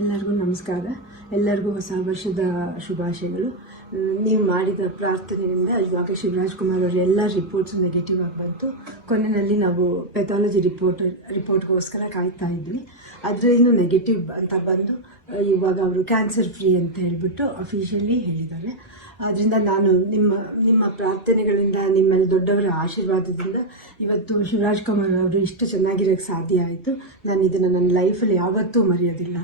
ಎಲ್ಲರಿಗೂ ನಮಸ್ಕಾರ. ಎಲ್ಲರಿಗೂ ಹೊಸ ವರ್ಷದ ಶುಭಾಶಯಗಳು. ನೀವು ಮಾಡಿದ ಪ್ರಾರ್ಥನೆಯಿಂದ ಇವಾಗ ಶಿವರಾಜ್ ಕುಮಾರ್ ಅವರ ಎಲ್ಲ ರಿಪೋರ್ಟ್ಸ್ ನೆಗೆಟಿವ್ ಆಗಿ ಬಂತು. ಕೊನೆಯಲ್ಲಿ ನಾವು ಪೆಥಾಲಜಿ ರಿಪೋರ್ಟ್ಗೋಸ್ಕರ ಕಾಯ್ತಾ ಇದ್ವಿ. ಅದರಲ್ಲೂ ನೆಗೆಟಿವ್ ಅಂತ ಬಂದು ಇವಾಗ ಅವರು ಕ್ಯಾನ್ಸರ್ ಫ್ರೀ ಅಂತ ಹೇಳಿಬಿಟ್ಟು ಅಫಿಷಿಯಲಿ ಹೇಳಿದ್ದಾರೆ. ಆದ್ದರಿಂದ ನಾನು ನಿಮ್ಮ ಪ್ರಾರ್ಥನೆಗಳಿಂದ, ನಿಮ್ಮಲ್ಲಿ ದೊಡ್ಡವರ ಆಶೀರ್ವಾದದಿಂದ ಇವತ್ತು ಶಿವರಾಜ್ ಕುಮಾರ್ ಅವರು ಇಷ್ಟು ಚೆನ್ನಾಗಿರೋಕ್ಕೆ ಸಾಧ್ಯ ಆಯಿತು. ನಾನು ಇದನ್ನು ನನ್ನ ಲೈಫಲ್ಲಿ ಯಾವತ್ತೂ ಮರೆಯೋದಿಲ್ಲ.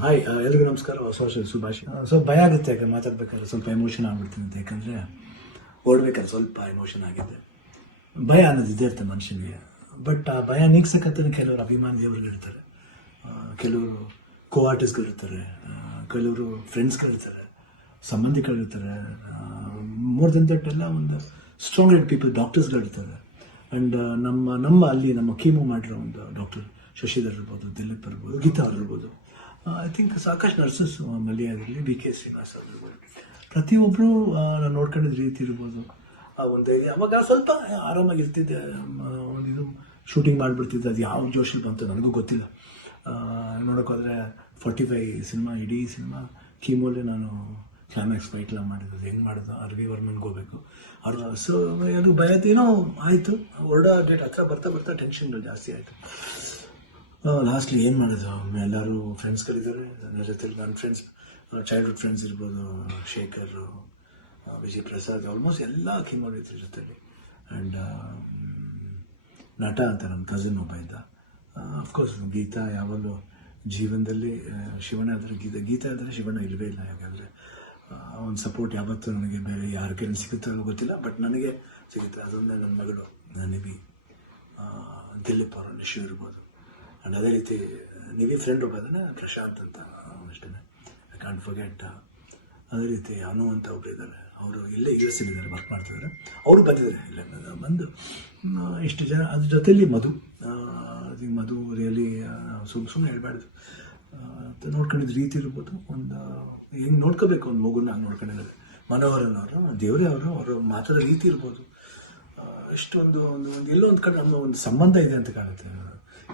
ಹಾಯ್, ಎಲ್ರಿಗೂ ನಮಸ್ಕಾರ. ಹೊಸ ವರ್ಷದ ಶುಭಾಶಯ. ಭಯ ಆಗುತ್ತೆ, ಯಾಕೆ ಮಾತಾಡ್ಬೇಕಾದ್ರೆ ಸ್ವಲ್ಪ ಎಮೋಷನ್ ಆಗ್ಬಿಡ್ತೀನಿ ಅಂತ. ಯಾಕಂದರೆ ಓಡ್ಬೇಕಾದ್ರೆ ಸ್ವಲ್ಪ ಎಮೋಷನ್ ಆಗಿದೆ. ಭಯ ಅನ್ನೋದು ಇದ್ದೇ ಇರ್ತದೆ ಮನುಷ್ಯನಿಗೆ. ಬಟ್ ಆ ಭಯ ನೀಗ್ಸಕ್ಕಂತ ಕೆಲವರು ಅಭಿಮಾನಿ ದೇವರುಗಳಿರ್ತಾರೆ, ಕೆಲವರು ಕೋ ಆರ್ಟಿಸ್ಟ್ಗಳಿರ್ತಾರೆ, ಕೆಲವರು ಫ್ರೆಂಡ್ಸ್ಗಳಿರ್ತಾರೆ, ಸಂಬಂಧಿಗಳಿರ್ತಾರೆ. ಮೋರ್ ದೆನ್ ದಟ್ ಎಲ್ಲ ಒಂದು ಸ್ಟ್ರಾಂಗ್ ಹೆಡ್ ಪೀಪಲ್, ಡಾಕ್ಟರ್ಸ್ಗಳಿರ್ತಾರೆ. ಆ್ಯಂಡ್ ನಮ್ಮ ಅಲ್ಲಿ ಕೀಮೋ ಮಾಡಿರೋ ಒಂದು ಡಾಕ್ಟರ್ ಶಶಿಧರ್ ಇರ್ಬೋದು, ದಿಲೀಪ್ ಇರ್ಬೋದು, ಗೀತಾ ಅವ್ರು ಇರ್ಬೋದು, ಐ ಥಿಂಕ್ ಸಾಕಷ್ಟು ನರ್ಸಸ್ ಮಲ್ಲಿ ಆಗಿರಲಿ, ಬಿ ಕೆ ಶ್ರೀನಿವಾಸ್ ಅವ್ರು ಇರ್ಬೋದು. ಪ್ರತಿಯೊಬ್ಬರು ನಾನು ನೋಡ್ಕೊಂಡಿದ್ದ ರೀತಿ ಇರ್ಬೋದು, ಒಂದು ಅವಾಗ ಸ್ವಲ್ಪ ಆರಾಮಾಗಿರ್ತಿದ್ದೆ. ಒಂದು ಇದು ಶೂಟಿಂಗ್ ಮಾಡಿಬಿಡ್ತಿದ್ದೆ. ಅದು ಯಾವ ಜೋಶಲ್ಲಿ ಬಂತು ನನಗೂ ಗೊತ್ತಿಲ್ಲ. ನೋಡೋಕ್ಕೋದ್ರೆ 45 ಸಿನಿಮಾ, ಇಡೀ ಸಿನಿಮಾ ಕೀಮೋಲೆ ನಾನು ಕ್ಲೈಮ್ಯಾಕ್ಸ್ ಫೈಟ್ಲ ಮಾಡಿದ್ದು. ಹೆಂಗೆ ಮಾಡೋದು, RV ವರ್ಮನ್ಗೆ ಹೋಗಬೇಕು ಅವ್ರು. ಸೊ ಅದು ಭಯ ಏನೋ ಆಯಿತು. ಹೊರಡೋ ಡೇಟ್ ಹತ್ರ ಬರ್ತಾ ಟೆನ್ಷನ್ಗಳು ಜಾಸ್ತಿ ಆಯಿತು. ಲಾಸ್ಟ್ಲಿ ಏನು ಮಾಡೋದು, ಎಲ್ಲರೂ ಫ್ರೆಂಡ್ಸ್ಗಳಿದ್ದಾರೆ ನನ್ನ ಜೊತೆಲಿ. ನನ್ನ ಫ್ರೆಂಡ್ಸ್, ಚೈಲ್ಡ್ಹುಡ್ ಫ್ರೆಂಡ್ಸ್ ಇರ್ಬೋದು, ಶೇಖರ್, ವಿಜಯ್ ಪ್ರಸಾದ್, ಆಲ್ಮೋಸ್ಟ್ ಎಲ್ಲ ಕೀಮೋ ಇದ್ರ ಜೊತೆಲಿ. ಆ್ಯಂಡ್ ನಟ ಅಂತ ನನ್ನ ಕಸಿನ್ ಒಬ್ಬ ಇದ್ದ. ಅಫ್ಕೋರ್ಸ್ ಗೀತಾ ಯಾವಾಗಲೂ ಜೀವನದಲ್ಲಿ ಶಿವಣ್ಣ ಆದರೆ ಗೀತಾ ಆದರೆ ಶಿವಣ್ಣ ಇಲ್ಲವೇ ಇಲ್ಲ. ಯಾಕಂದರೆ ಒಂದು ಸಪೋರ್ಟ್ ಯಾವತ್ತೂ ನನಗೆ ಬೇರೆ ಯಾರ ಕೈಯಲ್ಲಿ ಸಿಗುತ್ತೋ ಗೊತ್ತಿಲ್ಲ, ಬಟ್ ನನಗೆ ಸಿಗುತ್ತೆ. ಅದೊಂದೇ ನನ್ನ ಮಗಳು ನಿವಿ, ದಿಲೀಪ್ ಅವರ ನಿಶು ಇರ್ಬೋದು. ಆ್ಯಂಡ್ ಅದೇ ರೀತಿ ನಿವಿ ಫ್ರೆಂಡ್ ಒಬ್ಬ ಅದನ್ನು ಪ್ರಶಾಂತ್ ಅಂತ, ಅಷ್ಟೇ ಐ ಕಾಂಟ್ ಫರ್ಗೆಟ್. ಅದೇ ರೀತಿ ಅನು ಅಂತ ಒಬ್ಬರು ಇದ್ದಾರೆ, ಅವರು ಇಲ್ಲೇ US ಇದ್ದಾರೆ, ವರ್ಕ್ ಮಾಡ್ತಿದ್ದಾರೆ. ಅವರು ಬಂದಿದ್ದಾರೆ ಇಲ್ಲ ಬಂದು ಇಷ್ಟು ಜನ. ಅದ್ರ ಜೊತೆಯಲ್ಲಿ ಮಧು ರಿಯಲಿ ಸುಮ್ಮನೆ ಹೇಳ್ಬಾರ್ದು. ನೋಡ್ಕೊಂಡಿದ್ದ ರೀತಿ ಇರ್ಬೋದು, ಒಂದು ಹೆಂಗೆ ನೋಡ್ಕೋಬೇಕು ಒಂದು ಮಗುನ ನೋಡ್ಕೊಂಡಿದ್ದಾರೆ. ಮನೋಹರನವರು, ದೇವರೇ ಅವರು ಮಾತಾಡೋ ರೀತಿ ಇರ್ಬೋದು, ಎಷ್ಟೊಂದು ಒಂದು ಎಲ್ಲೋ ಒಂದು ಕಡೆ ನಮ್ಮ ಒಂದು ಸಂಬಂಧ ಇದೆ ಅಂತ ಕಾಣುತ್ತೆ.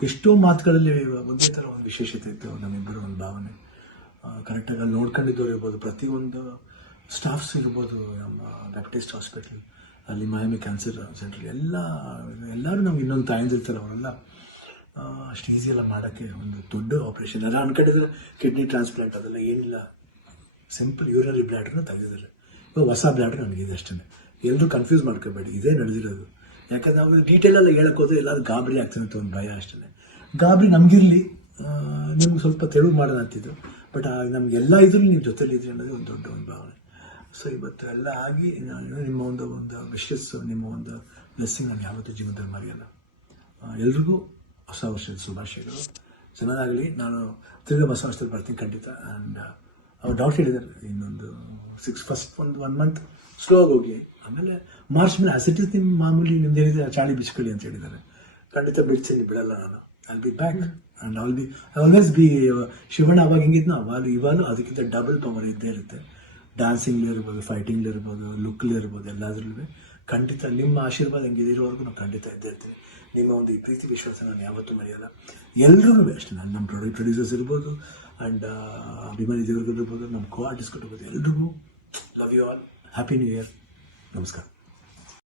ಎಷ್ಟೋ ಮಾತುಗಳಲ್ಲಿ ಒಂದೇ ಥರ ಒಂದು ವಿಶೇಷತೆ ಇತ್ತು ನಮ್ಮಿಬ್ಬರು ಒಂದು ಭಾವನೆ. ಕರೆಕ್ಟಾಗಿ ಅಲ್ಲಿ ನೋಡ್ಕೊಂಡಿದ್ದವ್ರು ಇರ್ಬೋದು, ಪ್ರತಿಯೊಂದು ಸ್ಟಾಫ್ಸ್ ಇರ್ಬೋದು, ನಮ್ಮ ಬ್ಯಾಪ್ಟಿಸ್ಟ್ ಹಾಸ್ಪಿಟಲ್ ಅಲ್ಲಿ, ಮಯಾಮಿ ಕ್ಯಾನ್ಸರ್ ಸೆಂಟ್ರಲ್ಲಿ ಎಲ್ಲರೂ ನಮ್ಗೆ ಇನ್ನೊಂದು ತಾಯಿಂದಿರ್ತಾರೆ. ಅವರೆಲ್ಲ ಅಷ್ಟು ಈಸಿ ಎಲ್ಲ ಮಾಡೋಕ್ಕೆ ಒಂದು ದೊಡ್ಡ ಆಪ್ರೇಷನ್. ಎಲ್ಲ ಅನ್ಕೊಂಡಿದ್ರೆ ಕಿಡ್ನಿ ಟ್ರಾನ್ಸ್ಪ್ಲಾಂಟ್ ಅದೆಲ್ಲ ಏನಿಲ್ಲ, ಸಿಂಪಲ್ ಯೂರಿನರಿ ಬ್ಲ್ಯಾಡ್ರನ್ನ ತೆಗೆದಿದ್ದಾರೆ. ಇವಾಗ ಹೊಸ ಬ್ಲ್ಯಾಡ್ರ್ ನನಗಿದೆ ಅಷ್ಟೇ. ಎಲ್ಲರೂ ಕನ್ಫ್ಯೂಸ್ ಮಾಡ್ಕೋಬೇಡಿ, ಇದೇ ನಡೆದಿರೋದು. ಯಾಕಂದರೆ ನಾವು ಡೀಟೇಲೆಲ್ಲ ಹೇಳಕ್ಕೆ ಹೋದ್ರೆ ಎಲ್ಲರೂ ಗಾಬರಿ ಆಗ್ತಾನೆ ಅಂತ ಒಂದು ಭಯ ಅಷ್ಟೇ. ಗಾಬರಿ ನಮಗಿರಲಿ, ನಿಮ್ಗೆ ಸ್ವಲ್ಪ ತೆಳುವು ಮಾಡೋಣ ಅಂತಿದ್ದು. ಬಟ್ ನಮಗೆಲ್ಲ ಇದ್ರೂ ನೀವು ಜೊತೆಲಿದ್ರಿ ಅನ್ನೋದು ಒಂದು ದೊಡ್ಡ ಒಂದು ಭಾವನೆ. ಸೊ ಇವತ್ತು ಎಲ್ಲ ಆಗಿ ನಿಮ್ಮ ಒಂದು ವಿಶಸ್, ನಿಮ್ಮ ಒಂದು ಬ್ಲೆಸ್ಸಿಂಗ್ ನಾನು ಯಾವತ್ತೂ ಜೀವನದಲ್ಲಿ ಮರೆಯಲ್ಲ. ಎಲ್ರಿಗೂ ಹೊಸ ವರ್ಷದ ಶುಭಾಶಯಗಳು. ಚೆನ್ನಾಗಲಿ. ನಾನು ತಿರ್ಗಿ ಹೊಸ ವರ್ಷದಲ್ಲಿ ಬರ್ತೀನಿ ಖಂಡಿತ. ಆ್ಯಂಡ್ ಅವ್ರು ಡಾಕ್ಟರ್ ಹೇಳಿದ್ದಾರೆ, ಇನ್ನೊಂದು ಫಸ್ಟ್ ಒಂದು ಮಂತ್ ಸ್ಲೋ ಆಗಿ ಹೋಗಿ, ಆಮೇಲೆ ಮಾರ್ಚ್ ಮೇಲೆ ಆಸಿಟಿಸ್ ನಿಮ್ಮ ಮಾಮೂಲಿ ನಿಮ್ದೇನಿದೆ ಚಾಳಿ ಬಿಚ್ಕೊಳ್ಳಿ ಅಂತ ಹೇಳಿದ್ದಾರೆ. ಖಂಡಿತ ಬಿಡ್ತೀನಿ, ಬಿಡಲ್ಲ ನಾನು. I be back and always B Shivanna. ಅವಾಗ ಹೆಂಗಿದ್ನೋ ಇವಾಗ ಅದಕ್ಕಿಂತ ಡಬಲ್ ಪವರ್ ಇದ್ದೇ ಇರುತ್ತೆ. ಡ್ಯಾನ್ಸಿಂಗ್ಲಿರ್ಬೋದು, ಫೈಟಿಂಗ್ಲಿರ್ಬೋದು, ಲುಕ್ಲಿರ್ಬೋದು, ಎಲ್ಲದರಲ್ಲೂ ಖಂಡಿತ ನಿಮ್ಮ ಆಶೀರ್ವಾದ ಹೆಂಗಿದೆ ಇರೋವರೆಗೂ ನಾನು ಖಂಡಿತ ಇದ್ದೇ ಇರ್ತೀನಿ. ನಿಮ್ಮ ಒಂದು ಈ ಪ್ರೀತಿ ವಿಶ್ವಾಸ ನಾನು ಯಾವತ್ತೂ ಮರೆಯಲ್ಲ. ಎಲ್ರಿಗೂ ಅಷ್ಟೇ, ನಮ್ಮ ಪ್ರೊಡ್ಯೂಸರ್ಸ್ ಇರ್ಬೋದು, ಆ್ಯಂಡ್ ಅಭಿಮಾನಿ ದೇವರುಗಳಿರ್ಬೋದು, ನಮ್ಮ ಕೋ ಆರ್ಟಿಸ್ಟ್ಗಳಿರ್ಬೋದು, ಎಲ್ರಿಗೂ love you all. Happy new year. ನಮಸ್ಕಾರ.